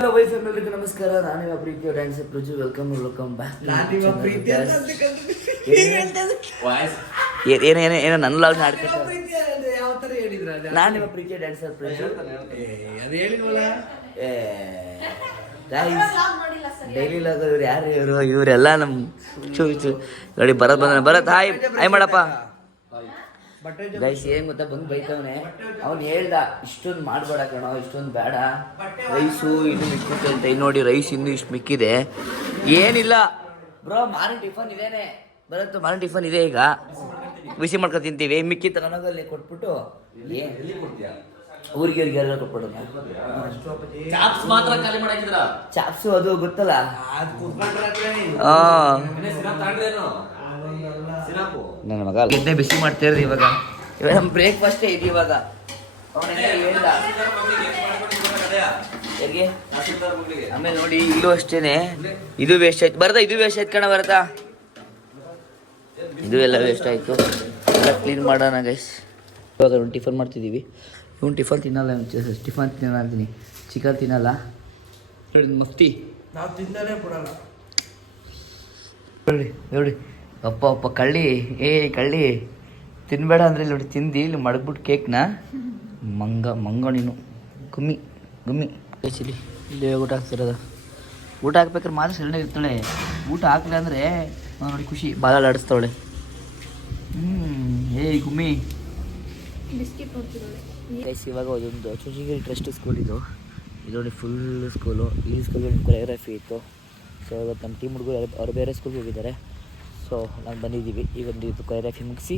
Hello wife ಎಲ್ಲರಿಗೂ ನಮಸ್ಕಾರ. ನಾನು ನಿಮ್ಮ ಪ್ರೀತಿಯ ಡ್ಯಾನ್ಸರ್ ಪ್ರಜು. Welcome back. ಏನೋ ನನ್ನ ಲಾಗ್ ಆಡ್ತಾರೆ. ನಾನು ನಿಮ್ಮ ಪ್ರೀತಿಯ ಡ್ಯಾನ್ಸರ್ ಪ್ರಜು. ಡೈಲಿ ಲಾಗ್ ಇವ್ರು ಯಾರು ಇವರೆಲ್ಲ ನಮ್ಮ ನೋಡಿ ಭರತ್ ಹಾಯ್ ಮಾಡಪ್ಪ. ಗೈಸ್ ಏನ್ ಗೊತ್ತಾ, ಬಂದು ಬೈತವನೆ. ಅವ್ನು ಹೇಳ್ದ ಇಷ್ಟೊಂದು ಮಾಡ್ಬೇಡ ಕಣೋ, ಇಷ್ಟೊಂದು ಬೇಡ, ರೈಸು ಇನ್ನು ಮಿಕ್ಕಿತ್ತು ಅಂತ. ಇನ್ನು ನೋಡಿ ರೈಸ್ ಇನ್ನು ಇಷ್ಟು ಮಿಕ್ಕಿದೆ. ಏನಿಲ್ಲ ಬ್ರೋ, ಮಾರ್ನಿಂಗ್ ಟಿಫನ್ ಇದೇನೆ ಬರುತ್ತೆ. ಮಾರ್ನಿಂಗ್ ಟಿಫನ್ ಇದೆ, ಈಗ ಬಿಸಿ ಮಾಡ್ಕೊಂಡು ತಿಂತೀವಿ. ಮಿಕ್ಕಿ ತಗೊಂಡೋಗಲ್ಲಿ ಕೊಟ್ಬಿಟ್ಟು ಊರಿಗೆ ಎಲ್ಲ ಕೊಟ್ಬಿಡು. ಚಾಪ್ಸು ಅದು ಗೊತ್ತಲ್ಲ. ನನ್ನ ಮಗ ಗೆಡ್ಡೆ ಬಿಸಿ ಮಾಡ್ತಿರ್ರಿ ಇವಾಗ ನಮ್ಮ ಬ್ರೇಕ್ಫಾಸ್ಟೇ ಇದೆ ಇವಾಗ. ಆಮೇಲೆ ನೋಡಿ ಇಲ್ಲೂ ಅಷ್ಟೇನೆ, ಇದು ವೇಸ್ಟ್ ಆಯ್ತು ಬರತ್ತಾ. ಇದು ವೇಸ್ಟ್ ಆಯ್ತು ಕಣ ಬರತ್ತಾ. ಇದು ಎಲ್ಲ ವೇಸ್ಟ್ ಆಯ್ತು, ಎಲ್ಲ ಕ್ಲೀನ್ ಮಾಡೋಣ ಗೈಸ್. ಇವಾಗ ಒಂದು ಟಿಫನ್ ಮಾಡ್ತಿದ್ದೀವಿ. ಇವನು ಟಿಫನ್ ತಿನ್ನಲ್ಲ, ಟಿಫನ್ ತಿನ್ನಲ್ಲ ಅಂತೀನಿ, ಚಿಕನ್ ತಿನ್ನಲ್ಲ. ಮಸ್ತಿ ನಾವು ತಿಂದಾನೆ ಕೊಡಲ್ಲ ನೋಡಿ ನೋಡಿ. ಅಪ್ಪ ಕಳ್ಳಿ ಕಳ್ಳಿ ತಿನ್ಬೇಡ ಅಂದ್ರೆ ಇಲ್ಲಿ ನೋಡಿ ತಿಂದು ಇಲ್ಲಿ ಮಡಗ್ಬಿಟ್ಟು ಕೇಕ್ನ. ಮಂಗ ನೀನು ಗುಮ್ಮಿ ಚಿಲಿ ಇಲ್ಲಿ ಊಟ ಹಾಕ್ತಿರೋದ. ಊಟ ಹಾಕ್ಬೇಕಾದ್ರೆ ಮಾತ್ರ ಸೆಲ್ನಾಗ ಇರ್ತಾಳೆ. ಊಟ ಹಾಕ್ಲಿಲ್ಲ ಅಂದರೆ ನೋಡಿ ಖುಷಿ ಬಾಲ ಆಡಿಸ್ತಾವಳೆ. ಗುಮ್ಮಿ ಗೈಸ್. ಇವಾಗ ಅದೊಂದು ಚುಂಚನಗಿರಿ ಟ್ರಸ್ಟ್ ಸ್ಕೂಲ್ ಇದು ನೋಡಿ, ಫುಲ್ ಸ್ಕೂಲು. ಈ ಸ್ಕೂಲ್ಗೆ ಕೊರಿಯೋಗ್ರಫಿ ಇತ್ತು. ಸೊ ಇವತ್ತು ನಮ್ಮ ಟೀಮ್ ಹುಡುಗರು ಅವ್ರು ಬೇರೆ ಸ್ಕೂಲ್ಗೆ ಹೋಗಿದ್ದಾರೆ. ಸೊ ನಾನು ಬಂದಿದ್ದೀವಿ. ಈಗ ಒಂದು ಇದು ಕೊರಿಯೋಗ್ರಫಿ ಮುಗಿಸಿ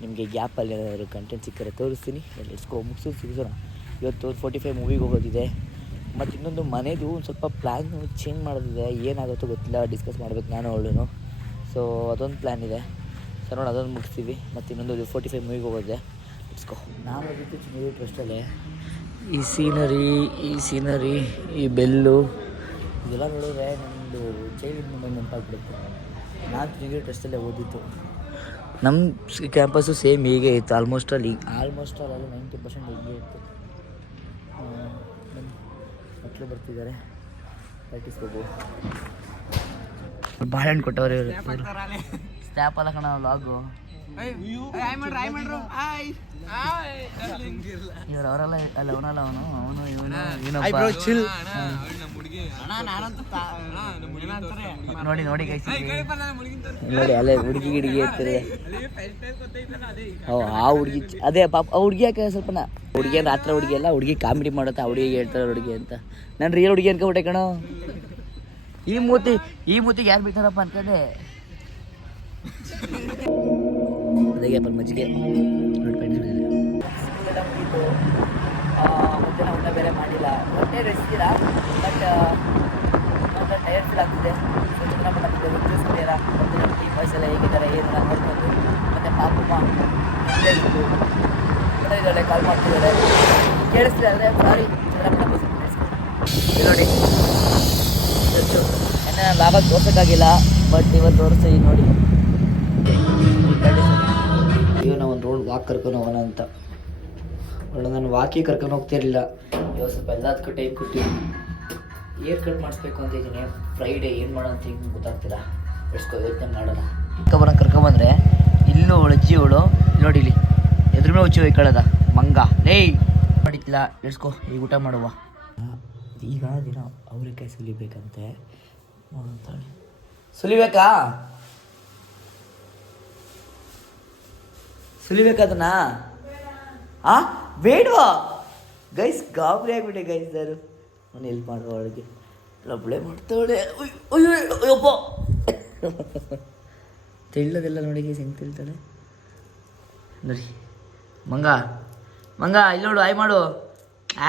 ನಿಮಗೆ ಗ್ಯಾಪಲ್ಲಿ ಏನಾದರೂ ಕಂಟೆಂಟ್ ಸಿಕ್ಕರೆ ತೋರಿಸ್ತೀನಿ. ಸಿಗೋಣ. ಇವತ್ತು 45 ಮೂವಿಗೆ ಹೋಗೋದಿದೆ. ಮತ್ತು ಇನ್ನೊಂದು ಮನೆದು ಒಂದು ಸ್ವಲ್ಪ ಪ್ಲ್ಯಾನ್ ಚೇಂಜ್ ಮಾಡೋದಿದೆ. ಏನಾಗುತ್ತೋ ಗೊತ್ತಿಲ್ಲ, ಡಿಸ್ಕಸ್ ಮಾಡ್ಬೇಕು ನಾನು ಅವಳು. ಸೊ ಅದೊಂದು ಪ್ಲ್ಯಾನ್ ಇದೆ. ಸೊ ನೋಡಿ ಅದೊಂದು ಮುಗಿಸ್ತೀವಿ. ಮತ್ತು ಇನ್ನೊಂದು 45 ಮೂವಿಗೆ ಹೋಗೋದೆ. ಇಟ್ಸ್ಕೋ. ನಾನು ಹೋಗಿದ್ದು ಚುಂಚನಗಿರಿ ಟ್ರಸ್ಟಲ್ಲೇ. ಈ ಸೀನರಿ ಈ ಬೆಲ್ಲು ಇದೆಲ್ಲ ನೋಡಿದ್ರೆ ನಮ್ಮದು ಚೈಲ್ಡ್ಹುಡ್ ಮೂಮೆಂಟ್ ನೆನಪಾಗ್ಬಿಡುತ್ತೆ. ನಾನು ಚುಂಚನಗಿರಿ ಟ್ರಸ್ಟಲ್ಲೇ ಓದಿದ್ದು. ನಮ್ಮ ಕ್ಯಾಂಪಸ್ಸು ಸೇಮ್ ಹೀಗೆ ಇತ್ತು. ಆಲ್ಮೋಸ್ಟ್ ಆಲ್ 90% ಹೀಗೆ ಇತ್ತು. ಮಕ್ಕಳು ಬರ್ತಿದ್ದಾರೆ, ಪ್ರಾಕ್ಟೀಸ್ಬೇಕು. ಬಾಳೆಹಣ್ಣು ಕೊಟ್ಟವ್ರೆ ಇವರು. ಸ್ಟ್ಯಾಪ್ ಅಲ್ಲ ಕಣ ಲಾಗು. ಇವ್ರು ಅವರೆಲ್ಲ ಅಲ್ಲ, ಅವನಲ್ಲ ಅವನು ನೋಡಿ ಗೈಸ್. ನೋಡಿ ಅಲ್ಲೇ ಹುಡುಗಿ ಇರ್ತಿದೆ. ಆ ಹುಡುಗಿ ಅದೇ ಪಾಪ. ಆ ಹುಡುಗಿ ಯಾಕೆ ಸ್ವಲ್ಪನ ಹುಡುಗಿ ರಾತ್ರಿ ಹುಡುಗಿ ಅಲ್ಲ, ಹುಡುಗಿ ಕಾಮಿಡಿ ಮಾಡುತ್ತೆ. ಆ ಹುಡುಗಿಗೆ ಹೇಳ್ತಾರೆ ಹುಡುಗಿ ಅಂತ. ನಾನು ರಿಯಲ್ ಹುಡುಗಿ ಅನ್ಕೊಬಿಟ್ಟೆ ಕಣೋ. ಈ ಮೂತಿಗೆ ಯಾರು ಬಿಡ್ತಾರಪ್ಪ ಅನ್ಕೊಂಡೆ. ಅದೇ ಮಜ್ಜಿಗೆ ಮಧ್ಯಾಹ್ನ ಊಟ ಬೇರೆ ಮಾಡಿಲ್ಲ. ಹೊಟ್ಟೆ ರೆಸ್ತಿಲ್ಲ, ಬಟ್ ಟೈರ್ಡ್ ಫೀಲ್ ಆಗ್ತಿದೆ. ಜ್ಯೂಸ್ ಕುಡಿಯೋಣ. ಮತ್ತು ನಮ್ಮ ಟೀಮ್ ಬಾಯ್ಸ್ ಎಲ್ಲ ಹೇಗಿದ್ದಾರೆ ಏನು ನೋಡ್ಕೊಂಡು. ಮತ್ತು ಪಾಪಮ್ಮ ಇದ್ದಾಳೆ, ಕಾಲ್ ಮಾಡ್ತಿದ್ದಾಳೆ. ಕೇಳಿಸ್ತಿಲ್ಲ ಅಂದರೆ ಸಾರಿ. ನೋಡಿ ನನ್ನ ಲಾಭ ತೋರ್ಸೋಕ್ಕಾಗಿಲ್ಲ, ಬಟ್ ಇವತ್ತು ತೋರಿಸ್ತೀವಿ ನೋಡಿ. ನಾವು ಒಂದು ರೋಡ್ ವಾಕ್ ಕರ್ಕೊಂಡು ಹೋಗೋಣ ಅಂತ. ನಾನು ವಾಕಿಗೆ ಕರ್ಕೊಂಡು ಹೋಗ್ತಿರಲಿಲ್ಲ. ಇವಾಗ ಸ್ವಲ್ಪ ಎಲ್ಲದಕ್ಕೂ ಟೈಮ್ ಕೊಟ್ಟಿವಿ. ಏರ್ ಕಟ್ ಮಾಡಿಸ್ಬೇಕು ಅಂತ ಇದ್ದೀನಿ. ಫ್ರೈಡೇ ಏನು ಮಾಡೋಣ ಅಂತ ಹಿಂಗೆ ಗೊತ್ತಾಗ್ತಿಲ್ಲ. ಯೋಚನೆ ಮಾಡೋಣ. ಕರ್ಕೊಂಬಂದ್ರೆ ಇಲ್ಲೂ ಅಜ್ಜಿಯವಳು ನೋಡಿ, ಇಲ್ಲಿ ಎದ್ರ ಮೇಲೆ ಹುಚ್ಚಿ ಹೋಯ್ಕೊಳ್ಳೋದ ಮಂಗ. ಮಾಡಿಲ್ಲ. ಎಡ್ಸ್ಕೊ, ಈಗ ಊಟ ಮಾಡುವ. ಈಗ ದಿನ ಅವ್ರಿಕಾಯಿ ಸುಲಿಬೇಕಂತೆ. ಸುಲಿಬೇಕಾ ಅದನ್ನ? ಬೇಡವಾ ಗೈಸ್? ಗಾಬರಿ ಆಗಿಬಿಟ್ಟೆ ಗೈಸ್. ಯಾರು ನಾನು ಹೆಲ್ಪ್ ಮಾಡುವ ಅವಳಿಗೆ. ಲಬ್ಳೆ ಮಾಡ್ತಾವಳೆ. ಅಯ್ಯಪ್ಪ ತೆಳ್ಳದೆಲ್ಲ ನೋಡಿ ಗೈಸ್, ಹೆಂಗೆ ತಿಳ್ತಾಳೆ ನೋಡಿ. ಮಂಗ ಇಲ್ಲಿ ನೋಡು, ಆಯ್ ಮಾಡು.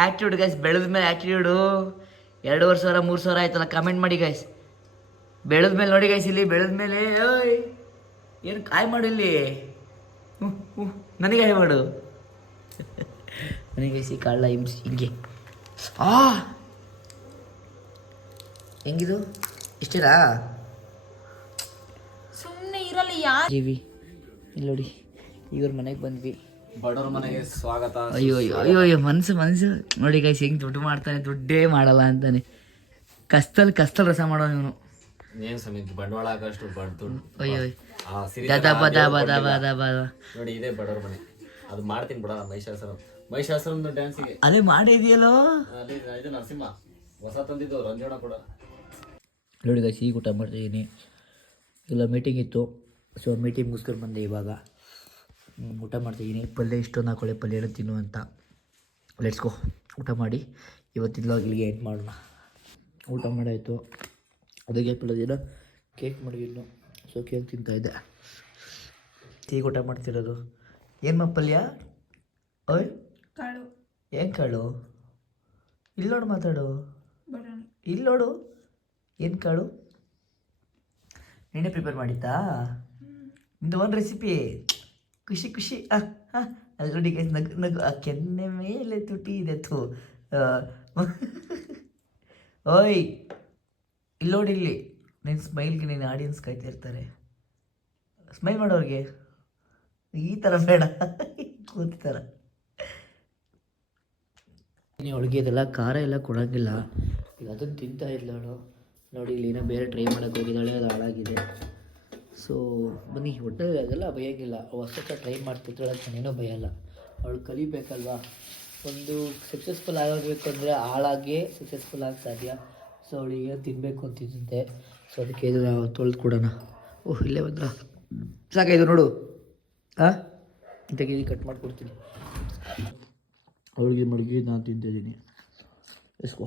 ಆ್ಯಟಿಟ್ಯೂಡ್ ಗೈಸ್, ಬೆಳೆದ ಮೇಲೆ ಆ್ಯಟಿಟ್ಯೂಡು. 2,000 3,000 ಆಯ್ತಲ್ಲ. ಕಮೆಂಟ್ ಮಾಡಿ ಗೈಸ್. ಬೆಳೆದ ಮೇಲೆ ನೋಡಿ ಗೈಸ್, ಇಲ್ಲಿ ಬೆಳೆದ ಮೇಲೆ ಏನು ಆಯ್ ಮಾಡು. ಇಲ್ಲಿ ನನಗೆ ಆಯ್ ಮಾಡು. ನನಗೆ ಸಿ ಕಾಳ ಹಿಂಗೆ. ಹೆಂಗಿದು ಇಷ್ಟೇನಾ? ಸುಮ್ಮನೆ ಇರಲ್ಲ ಯಾರು. ಜೀವಿ ಇಲ್ಲಿ ನೋಡಿ, ಇವ್ರ ಮನೆಗೆ ಬಂದ್ವಿ. ಬಡವ್ರ ಮನೆಗೆ ಸ್ವಾಗತ. ಅಯ್ಯೋ ಮನ್ಸು ನೋಡಿ ಗೈಸ್, ಹೆಂಗೆ ದುಡ್ಡು ಮಾಡ್ತಾನೆ, ದುಡ್ಡೇ ಮಾಡಲ್ಲ ಅಂತಾನೆ. ಕಸ್ತಲ್ ರಸ ಮಾಡೋ ಇವನು. ಏನ್ ಸಮಿತಿ ಬಂಡವಾಳ ಹಾಕಷ್ಟು ಬಡ್ದು ಅಯ್ಯೋ ಆ ಸಿರಿ ದದ ತರ ಬದ ದೇವ್ರು ಬದ ಕೊಟ್ಟಿಲ್ಲ. ಬದ ಬದ. ನೋಡಿ ಇದೇ ಬಡವ್ರ ಮನೆ. ಅದು ಮಾಡ್ತೀನಿ ಬಿಡ ಮಹಿಷಾಸುರನ ಡ್ಯಾನ್ಸಿಗೆ. ಅಲ್ಲೇ ಮಾಡಿದೆಯಲ್ಲೋ. ಅಲ್ಲಿ ಇದು ನರಸಿಂಹ ಹೊಸ ತಂದಿದ್ದು ರಂಜೋಣ ಕೂಡ. ನೋಡಿ ಗೈಸ್, ಈಗ ಊಟ ಮಾಡ್ತಿದ್ದೀನಿ. ಇಲ್ಲ ಮೀಟಿಂಗ್ ಇತ್ತು, ಸೊ ಮೀಟಿಂಗ್ ಮುಗಿಸ್ಕೊಂಡು ಬಂದೆ ಇವಾಗ. ಊಟ ಮಾಡ್ತಿದ್ದೀನಿ. ಪಲ್ಯ ಇಷ್ಟೊಂದು ಹಾಕೊಳ್ಳಿ, ಪಲ್ಯ ಏನೋ ತಿನ್ನು ಅಂತ. ಲೆಟ್ಸ್ ಗೋ ಊಟ ಮಾಡಿ ಇವತ್ತಿನ ಇಲ್ಲಿಗೆ ಎಂಡ್ ಮಾಡೋಣ. ಊಟ ಮಾಡಾಯಿತು. ಅದಕ್ಕೆ ದಿನ ಕೇಕ್ ಮಾಡಿದ್ನು, ಸೊ ಕೇಕ್ ತಿಂತಾಯಿದ್ದೆ. ಈಗ ಊಟ ಮಾಡ್ತಿರೋದು ಏನು ಪಲ್ಯ? ಓಯ್ ಕಾಳು. ಏನು ಕಾಳು? ಇಲ್ಲೋಡು ಮಾತಾಡು. ಇಲ್ಲೋಡು ಏನು ಕಾಳು? ನೀನೇ ಪ್ರಿಪೇರ್ ಮಾಡಿದ್ದಾ? ನಿಂದು ಒಂದು ರೆಸಿಪಿ. ಖುಷಿ ಖುಷಿ. ಅಲ್ಲಿ ನೋಡಿ ನಗು ನಗು. ಆ ಕೆನ್ನೆ ಮೇಲೆ ತುಟಿ ಇದೆ. ಓಯ್ ಇಲ್ಲೋಡಿಲ್ಲಿ ನಿನ್ನ ಸ್ಮೈಲ್ಗೆ ನಿನ್ನ ಆಡಿಯನ್ಸ್ ಕಾಯ್ತಾ ಇರ್ತಾರೆ. ಸ್ಮೈಲ್ ಮಾಡೋರಿಗೆ ಈ ಥರ ಬೇಡ, ಕೂತಾರ. ಅವಳಿಗೆ ಇದೆಲ್ಲ ಖಾರ ಎಲ್ಲ ಕೊಡೋಂಗಿಲ್ಲ. ಈಗ ಅದನ್ನು ತಿಂತಾ ಇದ್ಲವಳು. ನೋಡಿ ಇಲ್ಲಿ ಏನೋ ಬೇರೆ ಟ್ರೈ ಮಾಡೋಕ್ಕೆ ಹೋಗಿದ್ದಾಳೆ, ಅದು ಹಾಳಾಗಿದೆ. ಸೊ ಬನ್ನಿ, ಒಟ್ಟೆ ಅದೆಲ್ಲ ಭಯಂಗಿಲ್ಲ. ಹೊಸ ಟ್ರೈ ಮಾಡ್ತಿದ್ದಾಳೆ ಅಂತ ಏನೋ ಭಯ ಅಲ್ಲ. ಅವಳು ಕಲಿಬೇಕಲ್ವಾ. ಒಂದು ಸಕ್ಸಸ್ಫುಲ್ ಆಗಬೇಕು ಅಂದರೆ ಹಾಳಾಗಿಯೇ ಸಕ್ಸಸ್ಫುಲ್ ಆಗಿ ಸಾಧ್ಯ. ಸೊ ಅವಳಿಗೆ ತಿನ್ನಬೇಕು ಅಂತಿದ್ದಂತೆ. ಸೊ ಅದಕ್ಕೆ ಇದು ನಾವು ತೊಳೆದು ಕೊಡೋಣ. ಓಹ್ ಇಲ್ಲೇ ಬಂದ್ರ ಸಾಕಾಯ್ತು ನೋಡು. ತೆಗೀರಿ, ಕಟ್ ಮಾಡಿಕೊಡ್ತೀನಿ. ಅವಳಿಗೆ ಮಡಗಿ ನಾನು ತಿಂತಿದ್ದೀನಿ. ಎಸ್ಕೋ.